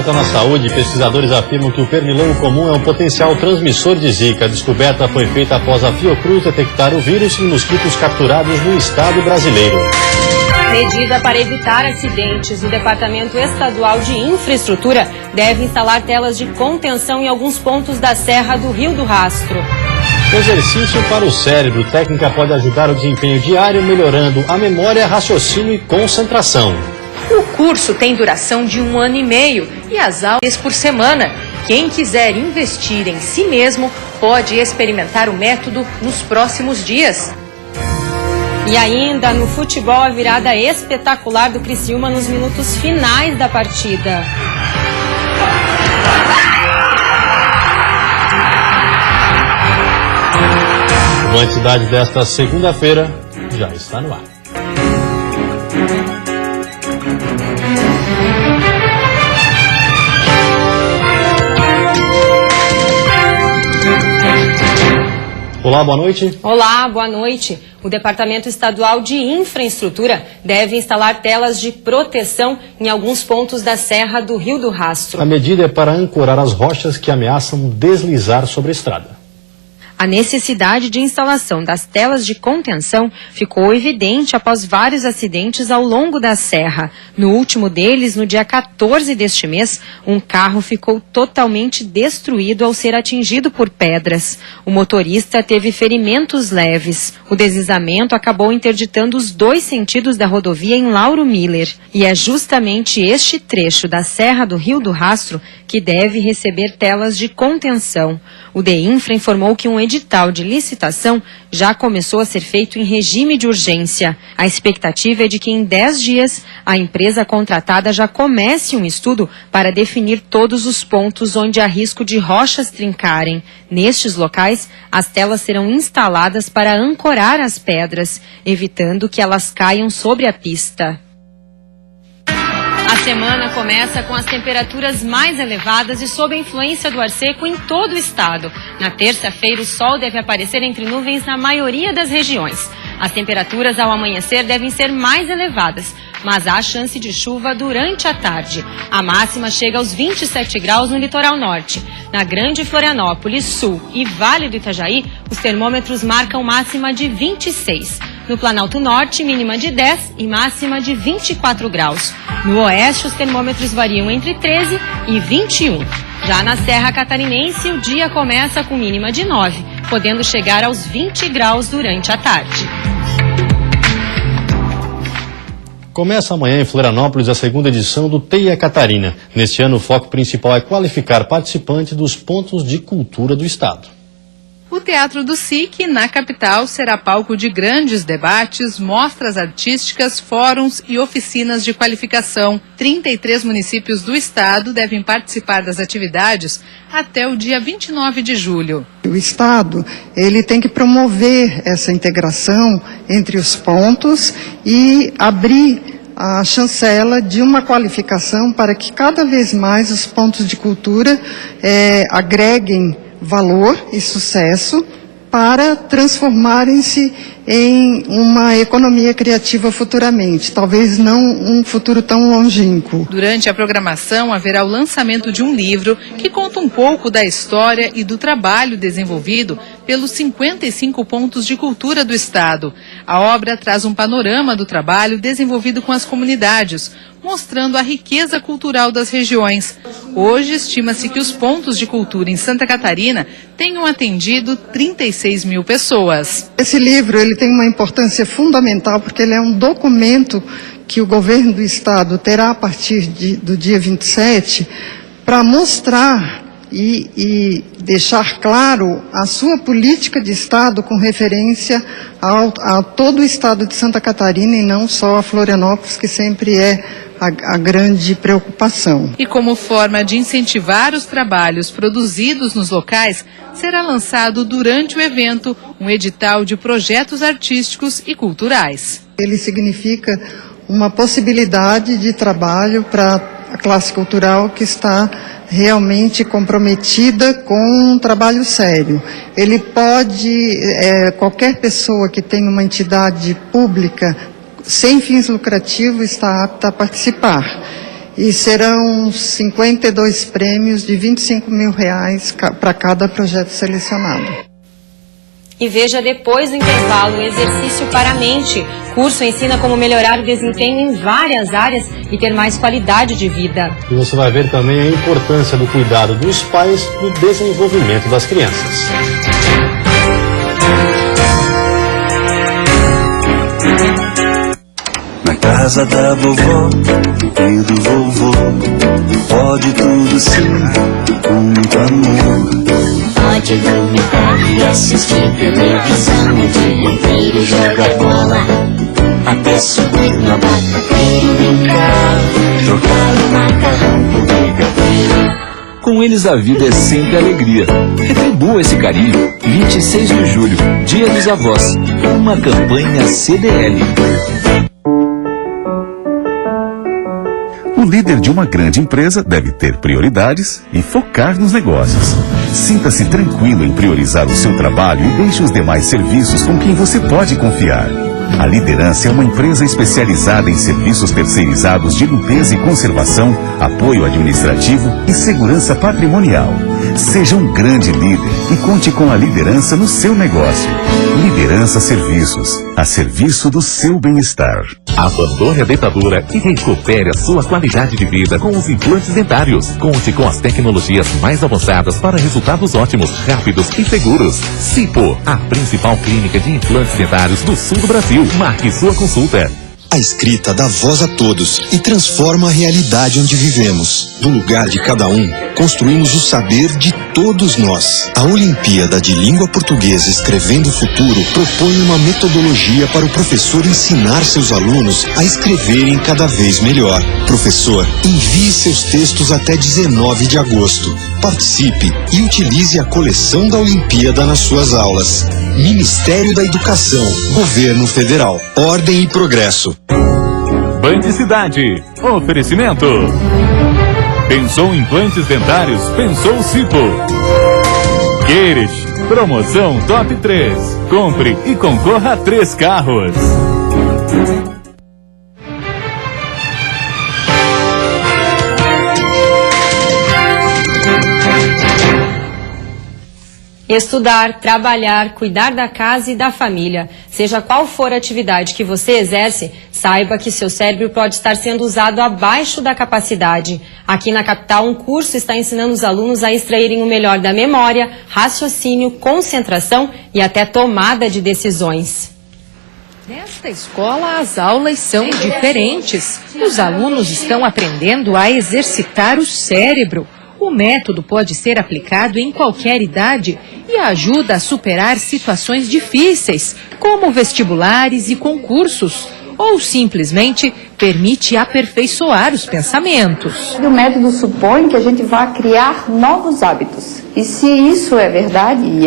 alerta na saúde. Pesquisadores afirmam que o pernilongo comum é um potencial transmissor de Zika. A descoberta foi feita após a Fiocruz detectar o vírus em mosquitos capturados no estado brasileiro. Medida para evitar acidentes. O Departamento Estadual de Infraestrutura deve instalar telas de contenção em alguns pontos da Serra do Rio do Rastro. Exercício para o cérebro. Técnica pode ajudar o desempenho diário, melhorando a memória, raciocínio e concentração. O curso tem duração de 1 ano e meio e as aulas por semana. Quem quiser investir em si mesmo pode experimentar o método nos próximos dias. E ainda no futebol, a virada espetacular do Criciúma nos minutos finais da partida. A quantidade desta segunda-feira já está no ar. Olá, boa noite. Olá, boa noite. O Departamento Estadual de Infraestrutura deve instalar telas de proteção em alguns pontos da Serra do Rio do Rastro. A medida é para ancorar as rochas que ameaçam deslizar sobre a estrada. A necessidade de instalação das telas de contenção ficou evidente após vários acidentes ao longo da serra. No último deles, no dia 14 deste mês, um carro ficou totalmente destruído ao ser atingido por pedras. O motorista teve ferimentos leves. O deslizamento acabou interditando os 2 sentidos da rodovia em Lauro Miller. E é justamente este trecho da Serra do Rio do Rastro que deve receber telas de contenção. O DEINFRA informou que um edital de licitação já começou a ser feito em regime de urgência. A expectativa é de que em 10 dias a empresa contratada já comece um estudo para definir todos os pontos onde há risco de rochas trincarem. Nestes locais, as telas serão instaladas para ancorar as pedras, evitando que elas caiam sobre a pista. A semana começa com as temperaturas mais elevadas e sob a influência do ar seco em todo o estado. Na terça-feira, o sol deve aparecer entre nuvens na maioria das regiões. As temperaturas ao amanhecer devem ser mais elevadas, mas há chance de chuva durante a tarde. A máxima chega aos 27 graus no litoral norte. Na Grande Florianópolis, Sul e Vale do Itajaí, os termômetros marcam máxima de 26. No Planalto Norte, mínima de 10 e máxima de 24 graus. No Oeste, os termômetros variam entre 13 e 21. Já na Serra Catarinense, o dia começa com mínima de 9, podendo chegar aos 20 graus durante a tarde. Começa amanhã em Florianópolis a segunda edição do Teia Catarina. Neste ano, o foco principal é qualificar participantes dos pontos de cultura do estado. O Teatro do SIC, na capital, será palco de grandes debates, mostras artísticas, fóruns e oficinas de qualificação. 33 municípios do estado devem participar das atividades até o dia 29 de julho. O estado, ele tem que promover essa integração entre os pontos e abrir a chancela de uma qualificação para que cada vez mais os pontos de cultura agreguem valor e sucesso para transformarem-se em uma economia criativa futuramente, talvez não um futuro tão longínquo. Durante a programação haverá o lançamento de um livro que conta um pouco da história e do trabalho desenvolvido pelos 55 pontos de cultura do estado. A obra traz um panorama do trabalho desenvolvido com as comunidades, mostrando a riqueza cultural das regiões. Hoje, estima-se que os pontos de cultura em Santa Catarina tenham atendido 36 mil pessoas. Esse livro ele tem uma importância fundamental porque ele é um documento que o governo do estado terá a partir do dia 27 para mostrar e deixar claro a sua política de estado com referência a todo o estado de Santa Catarina e não só a Florianópolis, que sempre é a grande preocupação. E como forma de incentivar os trabalhos produzidos nos locais, será lançado durante o evento um edital de projetos artísticos e culturais. Ele significa uma possibilidade de trabalho para a classe cultural que está realmente comprometida com um trabalho sério. Ele pode, qualquer pessoa que tenha uma entidade pública sem fins lucrativos está apta a participar. e serão 52 prêmios de R$25 mil para cada projeto selecionado. E veja depois do intervalo o exercício para a mente. O curso ensina como melhorar o desempenho em várias áreas e ter mais qualidade de vida. E você vai ver também a importância do cuidado dos pais no desenvolvimento das crianças. Na casa da vovó e do vovô, pode tudo sim, com muito amor. Pode dormir e assistir televisão o dia inteiro, jogar bola até subir no abateiro, brincar, jogar o macarrão com brigadeiro. Com eles a vida é sempre alegria. Retribua esse carinho. 26 de julho, Dia dos Avós. Uma campanha CDL. O líder de uma grande empresa deve ter prioridades e focar nos negócios. Sinta-se tranquilo em priorizar o seu trabalho e deixe os demais serviços com quem você pode confiar. A Liderança é uma empresa especializada em serviços terceirizados de limpeza e conservação, apoio administrativo e segurança patrimonial. Seja um grande líder e conte com a Liderança no seu negócio. Liderança Serviços, a serviço do seu bem-estar. Abandone a dentadura e recupere a sua qualidade de vida com os implantes dentários. Conte com as tecnologias mais avançadas para resultados ótimos, rápidos e seguros. Cipo, a principal clínica de implantes dentários do sul do Brasil. Marque sua consulta. A escrita dá voz a todos e transforma a realidade onde vivemos. Do lugar de cada um, construímos o saber de todos nós. A Olimpíada de Língua Portuguesa Escrevendo o Futuro propõe uma metodologia para o professor ensinar seus alunos a escreverem cada vez melhor. Professor, envie seus textos até 19 de agosto. Participe e utilize a coleção da Olimpíada nas suas aulas. Ministério da Educação, Governo Federal, Ordem e Progresso. Band Cidade. Oferecimento. Pensou em implantes dentários? Pensou Cipo. Queires. Promoção Top 3. Compre e concorra a 3 carros. Estudar, trabalhar, cuidar da casa e da família. Seja qual for a atividade que você exerce, saiba que seu cérebro pode estar sendo usado abaixo da capacidade. Aqui na capital, um curso está ensinando os alunos a extraírem o melhor da memória, raciocínio, concentração e até tomada de decisões. Nesta escola, as aulas são diferentes. Os alunos estão aprendendo a exercitar o cérebro. O método pode ser aplicado em qualquer idade e ajuda a superar situações difíceis, como vestibulares e concursos, ou simplesmente permite aperfeiçoar os pensamentos. O método supõe que a gente vá criar novos hábitos. E se isso é verdade, e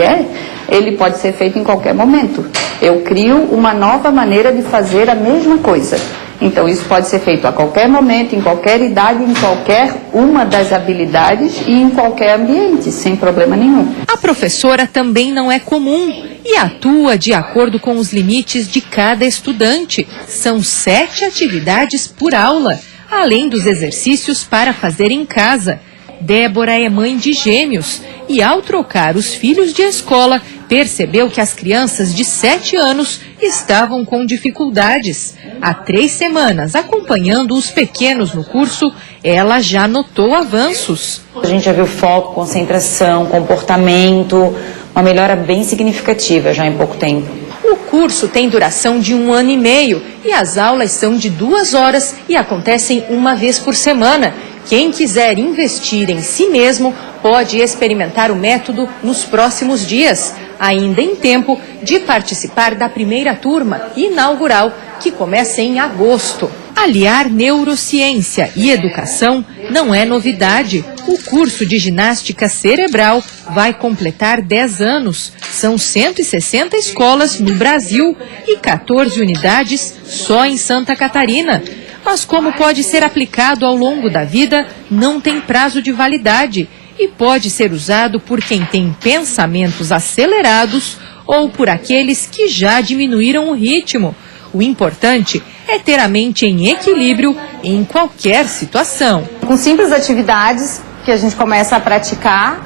ele pode ser feito em qualquer momento. Eu crio uma nova maneira de fazer a mesma coisa. Então, isso pode ser feito a qualquer momento, em qualquer idade, em qualquer uma das habilidades e em qualquer ambiente, sem problema nenhum. A professora também não é comum e atua de acordo com os limites de cada estudante. São 7 atividades por aula, além dos exercícios para fazer em casa. Débora é mãe de gêmeos e, ao trocar os filhos de escola, percebeu que as crianças de 7 anos estavam com dificuldades. Há 3 semanas, acompanhando os pequenos no curso, ela já notou avanços. A gente já viu foco, concentração, comportamento, uma melhora bem significativa já em pouco tempo. O curso tem duração de 1 ano e meio e as aulas são de 2 horas e acontecem uma vez por semana. Quem quiser investir em si mesmo pode experimentar o método nos próximos dias, ainda em tempo de participar da primeira turma inaugural, que começa em agosto. Aliar neurociência e educação não é novidade. O curso de ginástica cerebral vai completar 10 anos. São 160 escolas no Brasil e 14 unidades só em Santa Catarina. Mas como pode ser aplicado ao longo da vida, não tem prazo de validade e pode ser usado por quem tem pensamentos acelerados ou por aqueles que já diminuíram o ritmo. O importante é ter a mente em equilíbrio em qualquer situação. Com simples atividades que a gente começa a praticar,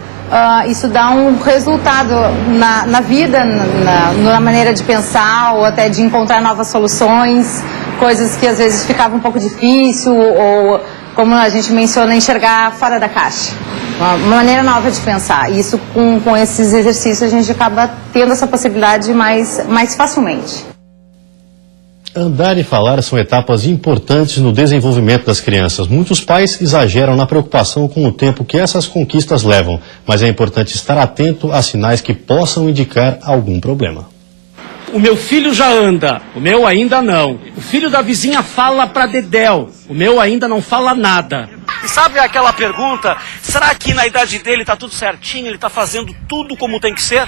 isso dá um resultado na vida, na maneira de pensar ou até de encontrar novas soluções, coisas que às vezes ficavam um pouco difícil ou, como a gente menciona, enxergar fora da caixa. Uma maneira nova de pensar. E isso, com esses exercícios, a gente acaba tendo essa possibilidade mais facilmente. Andar e falar são etapas importantes no desenvolvimento das crianças. Muitos pais exageram na preocupação com o tempo que essas conquistas levam, mas é importante estar atento a sinais que possam indicar algum problema. O meu filho já anda, o meu ainda não. O filho da vizinha fala pra dedéu, o meu ainda não fala nada. E sabe aquela pergunta, será que na idade dele tá tudo certinho, ele tá fazendo tudo como tem que ser?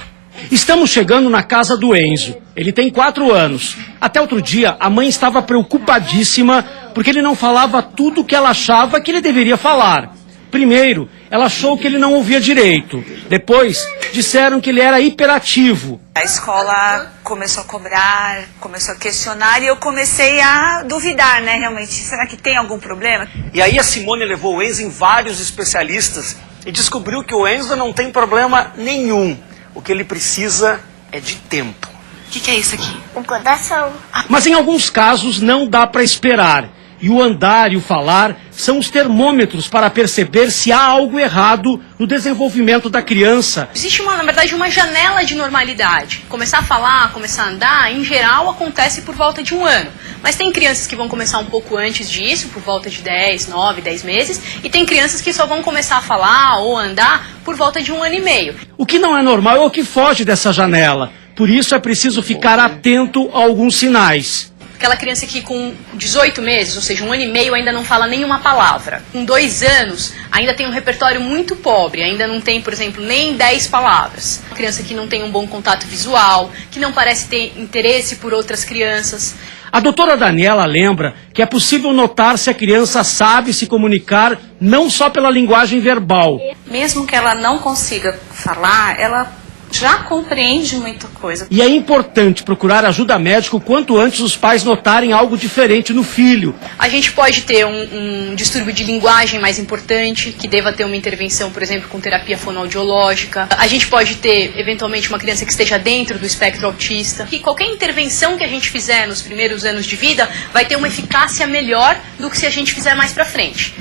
Estamos chegando na casa do Enzo. Ele tem 4 anos. Até outro dia, a mãe estava preocupadíssima porque ele não falava tudo o que ela achava que ele deveria falar. Primeiro, ela achou que ele não ouvia direito. Depois, disseram que ele era hiperativo. A escola começou a cobrar, começou a questionar e eu comecei a duvidar, né, realmente. Será que tem algum problema? E aí a Simone levou o Enzo em vários especialistas e descobriu que o Enzo não tem problema nenhum. O que ele precisa é de tempo. O que é isso aqui? O coração. Mas em alguns casos não dá para esperar. E o andar e o falar são os termômetros para perceber se há algo errado no desenvolvimento da criança. Existe, na verdade, uma janela de normalidade. Começar a falar, começar a andar, em geral, acontece por volta de 1 ano. Mas tem crianças que vão começar um pouco antes disso, por volta de 10, 9, 10 meses. E tem crianças que só vão começar a falar ou andar por volta de 1 ano e meio. O que não é normal é o que foge dessa janela. Por isso é preciso ficar atento a alguns sinais. Aquela criança que com 18 meses, ou seja, 1 ano e meio, ainda não fala nenhuma palavra. Com 2 anos, ainda tem um repertório muito pobre, ainda não tem, por exemplo, nem 10 palavras. Uma criança que não tem um bom contato visual, que não parece ter interesse por outras crianças. A doutora Daniela lembra que é possível notar se a criança sabe se comunicar não só pela linguagem verbal. Mesmo que ela não consiga falar, ela já compreende muita coisa. E é importante procurar ajuda médica o quanto antes os pais notarem algo diferente no filho. A gente pode ter um distúrbio de linguagem mais importante, que deva ter uma intervenção, por exemplo, com terapia fonoaudiológica. A gente pode ter, eventualmente, uma criança que esteja dentro do espectro autista. E qualquer intervenção que a gente fizer nos primeiros anos de vida vai ter uma eficácia melhor do que se a gente fizer mais pra frente.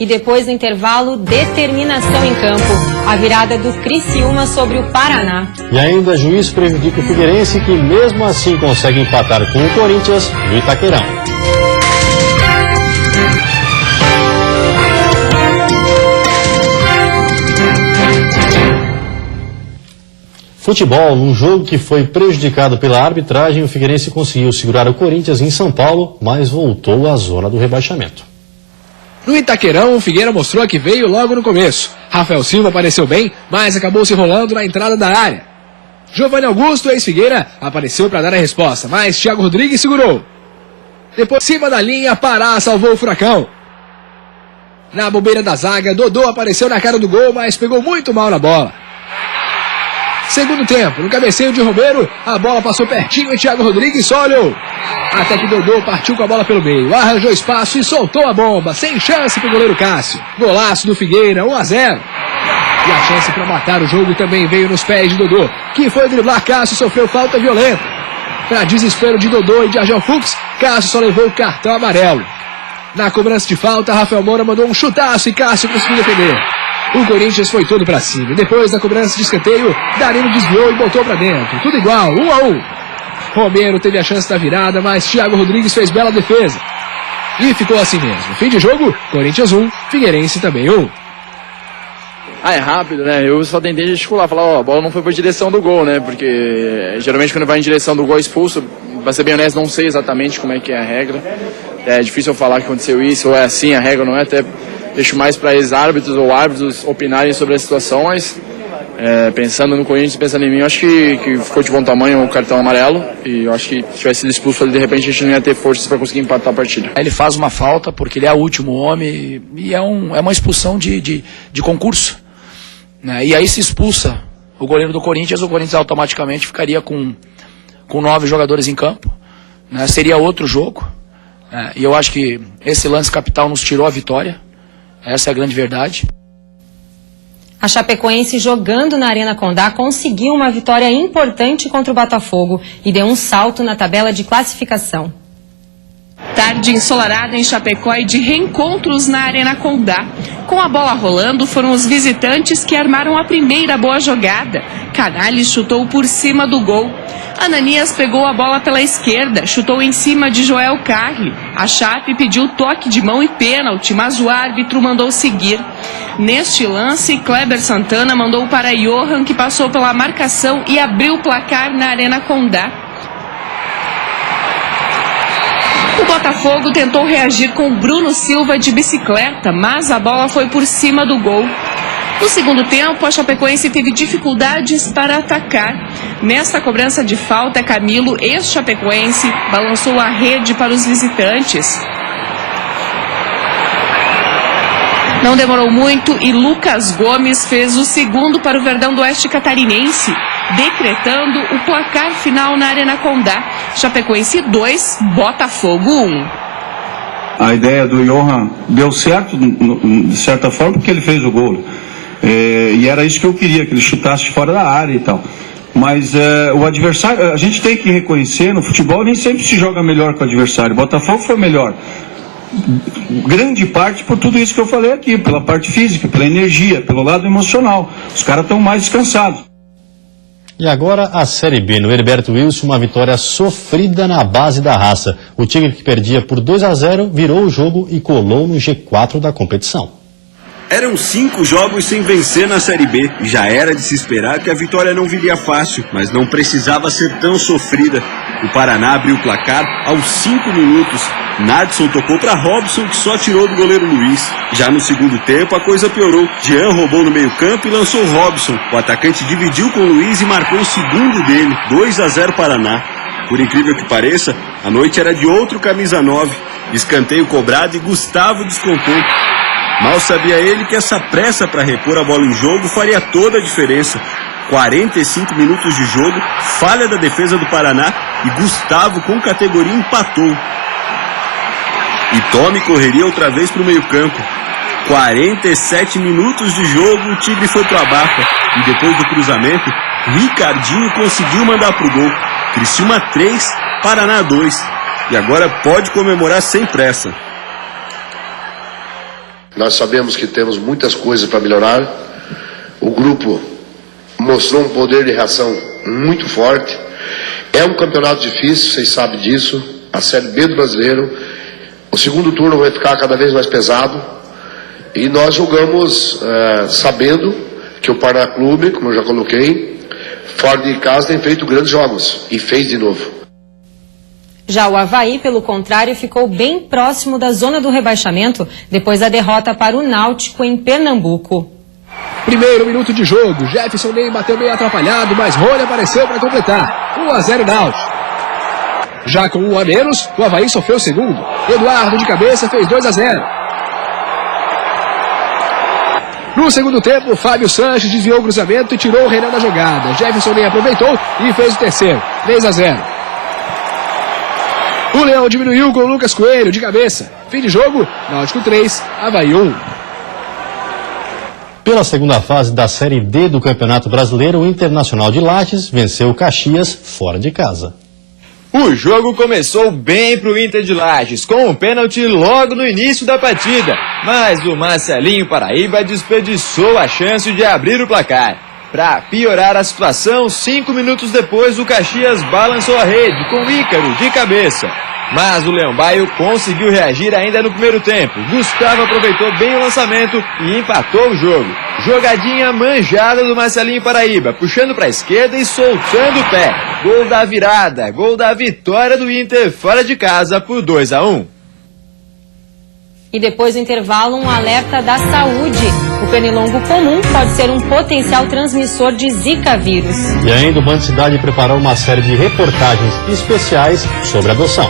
E depois do intervalo, determinação em campo. A virada do Criciúma sobre o Paraná. E ainda, juiz prejudica o Figueirense, que mesmo assim consegue empatar com o Corinthians no Itaquerão. Futebol, num jogo que foi prejudicado pela arbitragem, o Figueirense conseguiu segurar o Corinthians em São Paulo, mas voltou à zona do rebaixamento. No Itaquerão, o Figueira mostrou que veio logo no começo. Rafael Silva apareceu bem, mas acabou se enrolando na entrada da área. Giovanni Augusto, ex-Figueira, apareceu para dar a resposta, mas Thiago Rodrigues segurou. Depois, cima da linha, Pará salvou o Furacão. Na bobeira da zaga, Dodô apareceu na cara do gol, mas pegou muito mal na bola. Segundo tempo, no cabeceio de Romero, a bola passou pertinho e Thiago Rodrigues só olhou. Até que Dodô partiu com a bola pelo meio, arranjou espaço e soltou a bomba, sem chance para o goleiro Cássio. Golaço do Figueira, 1-0. E a chance para matar o jogo também veio nos pés de Dodô, que foi driblar Cássio e sofreu falta violenta. Para desespero de Dodô e de Argel Fux, Cássio só levou o cartão amarelo. Na cobrança de falta, Rafael Moura mandou um chutaço e Cássio conseguiu defender. O Corinthians foi todo pra cima. Depois da cobrança de escanteio, Danilo desviou e botou pra dentro. Tudo igual, 1-1. Romero teve a chance da virada, mas Thiago Rodrigues fez bela defesa. E ficou assim mesmo. Fim de jogo, Corinthians 1, Figueirense também 1. É rápido, né? Eu só tentei gesticular, falar, ó, a bola não foi pra direção do gol, né? Porque geralmente quando vai em direção do gol é expulso. Pra ser bem honesto, não sei exatamente como é que é a regra. É difícil eu falar que aconteceu isso, ou é assim, a regra não é, até deixo mais para ex-árbitros ou árbitros opinarem sobre a situação, mas pensando no Corinthians, pensando em mim, eu acho que ficou de bom tamanho o cartão amarelo, e eu acho que se tivesse sido expulso ali, de repente a gente não ia ter forças para conseguir empatar a partida. Ele faz uma falta porque ele é o último homem e é uma expulsão de concurso, né? E aí se expulsa o goleiro do Corinthians, o Corinthians automaticamente ficaria com 9 jogadores em campo. né, seria outro jogo. E eu acho que esse lance capital nos tirou a vitória. Essa é a grande verdade. A Chapecoense, jogando na Arena Condá, conseguiu uma vitória importante contra o Botafogo e deu um salto na tabela de classificação. Tarde ensolarada em Chapecó e de reencontros na Arena Condá. Com a bola rolando, foram os visitantes que armaram a primeira boa jogada. Canales chutou por cima do gol. Ananias pegou a bola pela esquerda, chutou em cima de Joel Carli. A Chape pediu toque de mão e pênalti, mas o árbitro mandou seguir. Neste lance, Kleber Santana mandou para Johan, que passou pela marcação e abriu o placar na Arena Condá. O Botafogo tentou reagir com Bruno Silva de bicicleta, mas a bola foi por cima do gol. No segundo tempo, a Chapecoense teve dificuldades para atacar. Nesta cobrança de falta, Camilo, ex-chapecoense, balançou a rede para os visitantes. Não demorou muito e Lucas Gomes fez o segundo para o Verdão do Oeste Catarinense, decretando o placar final na Arena Condá. Chapecoense 2, Botafogo 1. A ideia do Johan deu certo, de certa forma, porque ele fez o gol. E era isso que eu queria, que ele chutasse fora da área e tal. Mas o adversário, a gente tem que reconhecer, no futebol nem sempre se joga melhor que o adversário. O Botafogo foi melhor. Grande parte por tudo isso que eu falei aqui, pela parte física, pela energia, pelo lado emocional. Os caras estão mais descansados. E agora a Série B, no Heriberto Wilson, uma vitória sofrida na base da raça. O Tigre, que perdia por 2-0, virou o jogo e colou no G4 da competição. Eram 5 jogos sem vencer na Série B e já era de se esperar que a vitória não viria fácil, mas não precisava ser tão sofrida. O Paraná abriu o placar aos 5 minutos. Nadson tocou para Robson, que só tirou do goleiro Luiz. Já no segundo tempo, a coisa piorou. Jean roubou no meio-campo e lançou Robson. O atacante dividiu com Luiz e marcou o segundo dele, 2-0 Paraná. Por incrível que pareça, a noite era de outro camisa 9. Escanteio cobrado e Gustavo descontou. Mal sabia ele que essa pressa para repor a bola em jogo faria toda a diferença. 45 minutos de jogo, falha da defesa do Paraná e Gustavo, com categoria, empatou. E Tome correria outra vez para o meio-campo. 47 minutos de jogo, o Tigre foi para a barca. E depois do cruzamento, Ricardinho conseguiu mandar para o gol. Criciúma 3, Paraná 2. E agora pode comemorar sem pressa. Nós sabemos que temos muitas coisas para melhorar. O grupo mostrou um poder de reação muito forte. É um campeonato difícil, vocês sabem disso. A Série B do Brasileiro. O segundo turno vai ficar cada vez mais pesado. E nós jogamos sabendo que o Paraná Clube, como eu já coloquei, fora de casa tem feito grandes jogos. E fez de novo. Já o Avaí, pelo contrário, ficou bem próximo da zona do rebaixamento depois da derrota para o Náutico em Pernambuco. Primeiro minuto de jogo, Jefferson Ney bateu meio atrapalhado, mas Rony apareceu para completar. 1-0 Náutico. Já com 1 a menos, o Avaí sofreu o segundo. Eduardo de cabeça fez 2-0. No segundo tempo, Fábio Sanches desviou o cruzamento e tirou o Renan da jogada. Jefferson Ney aproveitou e fez o terceiro. 3-0. O Leão diminuiu com o Lucas Coelho de cabeça. Fim de jogo, Náutico 3, Avaí 1. Pela segunda fase da Série D do Campeonato Brasileiro, o Internacional de Lages venceu o Caxias fora de casa. O jogo começou bem pro Inter de Lages, com um pênalti logo no início da partida. Mas o Marcelinho Paraíba desperdiçou a chance de abrir o placar. Para piorar a situação, 5 minutos depois o Caxias balançou a rede com Ícaro de cabeça. Mas o Leão Baio conseguiu reagir ainda no primeiro tempo. Gustavo aproveitou bem o lançamento e empatou o jogo. Jogadinha manjada do Marcelinho Paraíba, puxando para a esquerda e soltando o pé. Gol da virada, gol da vitória do Inter fora de casa por 2-1. E depois do intervalo, um alerta da saúde. O pernilongo comum pode ser um potencial transmissor de Zika vírus. E ainda o Band Cidade preparou uma série de reportagens especiais sobre adoção.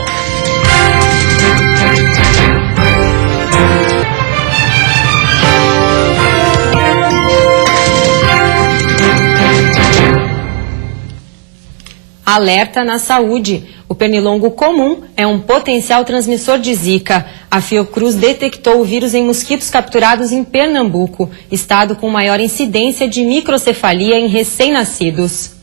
Alerta na saúde. O pernilongo comum é um potencial transmissor de Zika. A Fiocruz detectou o vírus em mosquitos capturados em Pernambuco, estado com maior incidência de microcefalia em recém-nascidos.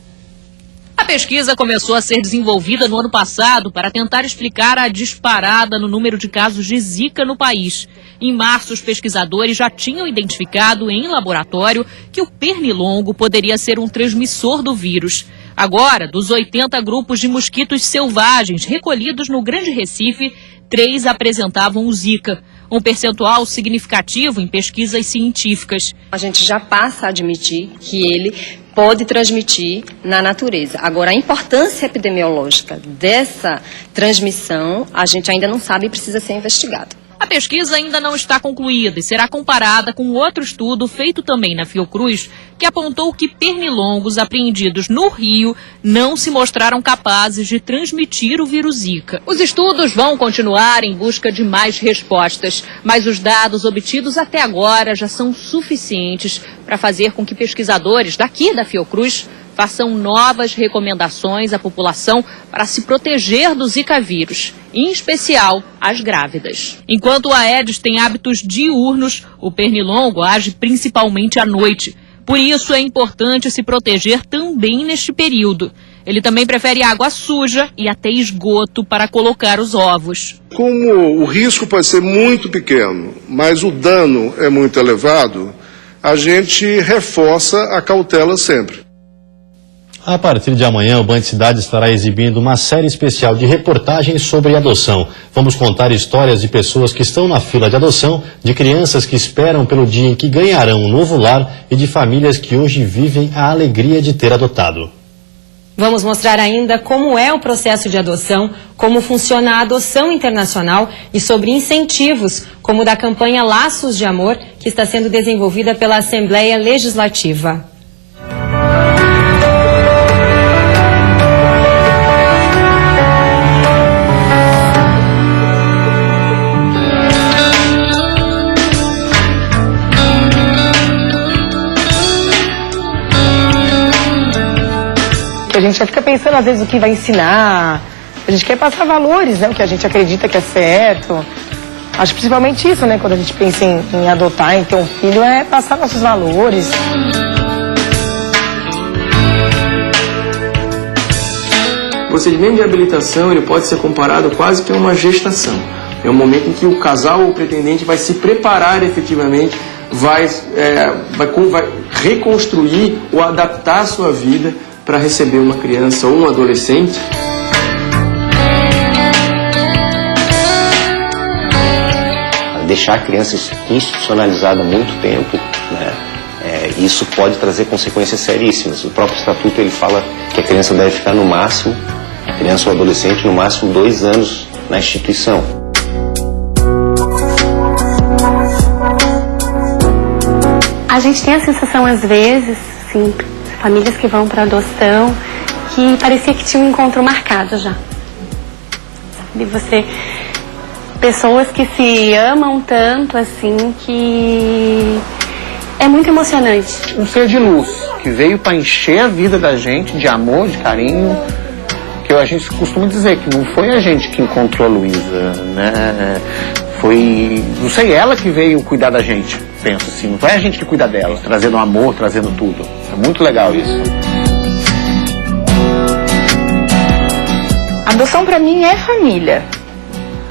A pesquisa começou a ser desenvolvida no ano passado para tentar explicar a disparada no número de casos de Zika no país. Em março, os pesquisadores já tinham identificado em laboratório que o pernilongo poderia ser um transmissor do vírus. Agora, dos 80 grupos de mosquitos selvagens recolhidos no Grande Recife, 3 apresentavam o Zika, um percentual significativo em pesquisas científicas. A gente já passa a admitir que ele pode transmitir na natureza. Agora, a importância epidemiológica dessa transmissão, a gente ainda não sabe e precisa ser investigado. A pesquisa ainda não está concluída e será comparada com outro estudo feito também na Fiocruz, que apontou que pernilongos apreendidos no Rio não se mostraram capazes de transmitir o vírus Zika. Os estudos vão continuar em busca de mais respostas, mas os dados obtidos até agora já são suficientes para fazer com que pesquisadores daqui da Fiocruz façam novas recomendações à população para se proteger do Zika vírus, em especial as grávidas. Enquanto o Aedes tem hábitos diurnos, o pernilongo age principalmente à noite. Por isso é importante se proteger também neste período. Ele também prefere água suja e até esgoto para colocar os ovos. Como o risco pode ser muito pequeno, mas o dano é muito elevado, a gente reforça a cautela sempre. A partir de amanhã, o Band Cidade estará exibindo uma série especial de reportagens sobre adoção. Vamos contar histórias de pessoas que estão na fila de adoção, de crianças que esperam pelo dia em que ganharão um novo lar e de famílias que hoje vivem a alegria de ter adotado. Vamos mostrar ainda como é o processo de adoção, como funciona a adoção internacional e sobre incentivos, como o da campanha Laços de Amor, que está sendo desenvolvida pela Assembleia Legislativa. A gente já fica pensando às vezes o que vai ensinar, a gente quer passar valores, né, o que a gente acredita que é certo. Acho principalmente isso, né, quando a gente pensa em adotar, em ter um filho, é passar nossos valores. O procedimento de habilitação ele pode ser comparado quase que a uma gestação. É um momento em que o casal ou o pretendente vai se preparar efetivamente, vai reconstruir ou adaptar a sua vida para receber uma criança ou um adolescente. Deixar a criança institucionalizada há muito tempo, né, isso pode trazer consequências seríssimas. O próprio estatuto ele fala que a criança deve ficar no máximo, a criança ou adolescente, no máximo 2 anos na instituição. A gente tem a sensação às vezes, sim, famílias que vão para adoção, que parecia que tinha um encontro marcado já. Sabe, pessoas que se amam tanto assim que é muito emocionante. Um ser de luz que veio para encher a vida da gente de amor, de carinho, que a gente costuma dizer que não foi a gente que encontrou a Luísa, né? Foi, não sei, ela que veio cuidar da gente, penso assim, não foi a gente que cuida dela, trazendo amor, trazendo tudo. É muito legal isso. Adoção pra mim é família.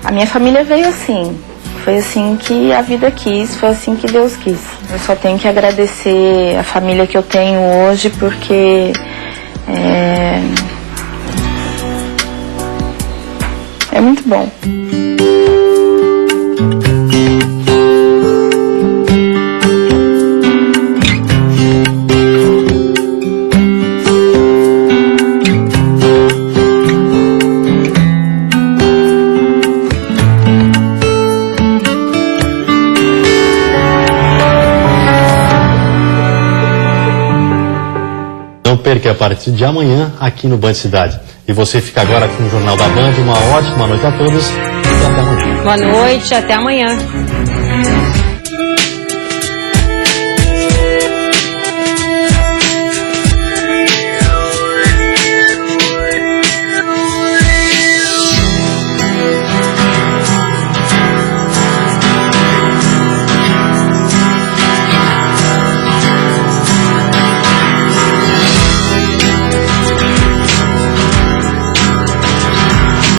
A minha família veio assim. Foi assim que a vida quis, foi assim que Deus quis. Eu só tenho que agradecer a família que eu tenho hoje, porque é muito bom. Perca a partir de amanhã aqui no Band Cidade. E você fica agora com o Jornal da Band. Uma ótima noite a todos e até amanhã. Boa noite, até amanhã.